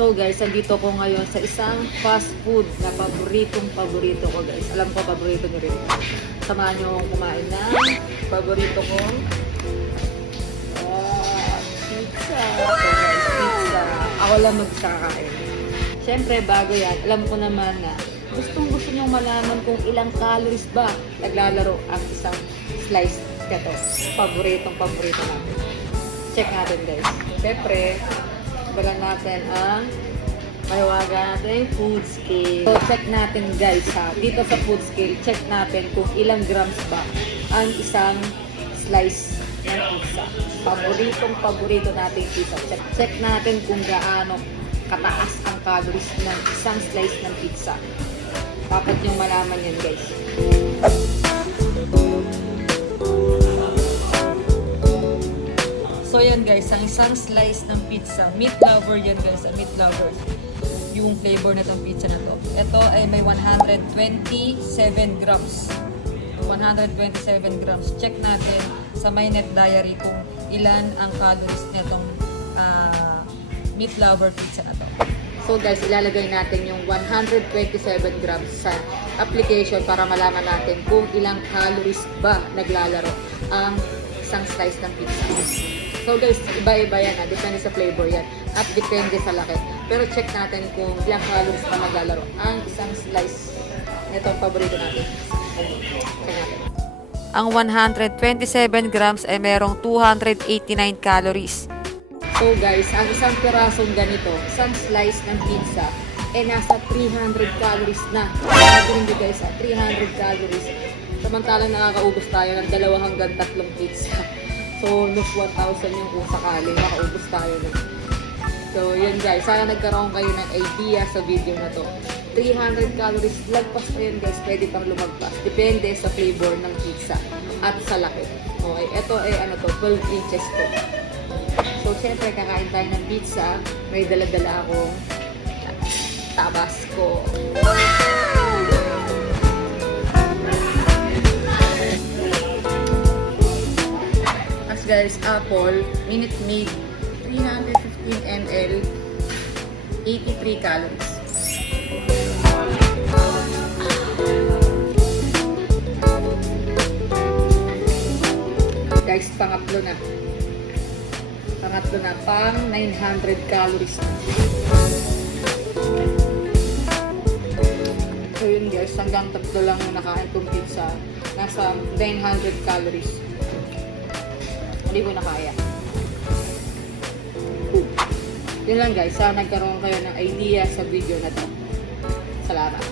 So guys, andito ko ngayon sa isang fast food na paborito ko guys. Alam ko paborito nyo rin. Samahan nyo akong kumain ng paborito kong pizza. So guys, pizza. Ako lang magkakain. Syempre, bago yan, alam ko naman na gusto nyo malaman kung ilang calories ba naglalaro ang isang slice nito. Paborito natin. Check natin guys. Syempre, balan natin ang mahiwaga natin food scale. So, check natin guys ha. Dito sa food scale, check natin kung ilang grams ba ang isang slice ng pizza. Paborito natin pizza. Check natin kung gaano kataas ang calories ng isang slice ng pizza. Dapat yung malaman yan guys. So yan guys, ang isang slice ng pizza, meat lover yan guys, meat lover. Yung flavor na itong pizza na to. Ito ay may 127 grams. 127 grams. Check natin sa MyNet Diary kung ilan ang calories nitong meat lover pizza na to. So guys, ilalagay natin yung 127 grams sa application para malaman natin kung ilang calories ba naglalaro ang isang slice ng pizza. So guys, iba-iba yan ha. Depende sa flavor yan. At depende sa laki. Pero check natin kung ilang calories pa maglalaro ang isang slice nitong paborito natin. Check natin. Ang 127 grams ay merong 289 calories. So guys, ang isang pirasong ganito, isang slice ng pizza, ay nasa 300 calories na. Sabi nyo guys, 300 calories. Samantalang nakakaubos tayo ng 2 hanggang 3 pizza. So, almost 1,000 yung kung sakali makaubos tayo nun. So, yun guys. Sana nagkaroon kayo ng idea sa video na to. 300 calories. Lagpas pa yun guys. Pwede pang lumagpas. Depende sa flavor ng pizza at sa laki. Okay. Ito ay 12 inches to. So, syempre kakain tayo ng pizza. May dala-dala akong Tabasco. Guys, apple, Minute Maid, 315 ml, 83 calories. Guys, pangatlo na, pang 900 calories. So yun guys, hanggang 3 lang nakain kong pizza, nasa 900 calories. Hindi ko na kaya. Yun lang guys, sana nagkaroon kayo ng idea sa video na to. Salamat.